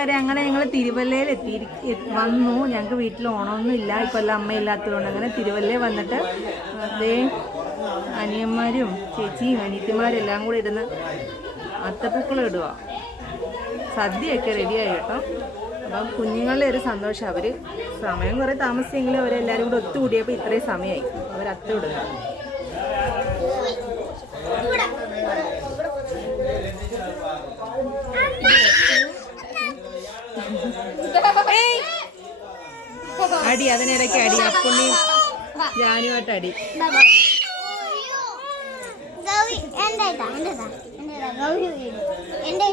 കൂട്ടുകാരെ, അങ്ങനെ ഞങ്ങൾ തിരുവല്ലയിൽ വന്നു. ഞങ്ങൾക്ക് വീട്ടിൽ ഓണമൊന്നും ഇല്ല, ഇപ്പം അമ്മയില്ലാത്തതുകൊണ്ട്. അങ്ങനെ തിരുവല്ലയിൽ വന്നിട്ട് അതേ അനിയന്മാരും ചേച്ചിയും അനിയത്തിമാരും എല്ലാം കൂടി ഇരുന്ന് അത്തപ്പൂക്കളം ഇടുക. സദ്യയൊക്കെ റെഡിയായി കേട്ടോ. അപ്പം കുഞ്ഞുങ്ങളുടെ ഒരു സന്തോഷം. അവർ സമയം കുറേ താമസിച്ചെങ്കിലും അവരെല്ലാവരും കൂടെ ഒത്തുകൂടിയപ്പോൾ ഇത്രയും സമയമായി. അവർ അത്ത ഇടുക. അടി, അതിനിടയ്ക്ക് അടി. അപ്പുണ്ണി ജാനുമായിട്ട് അടി. എന്റെ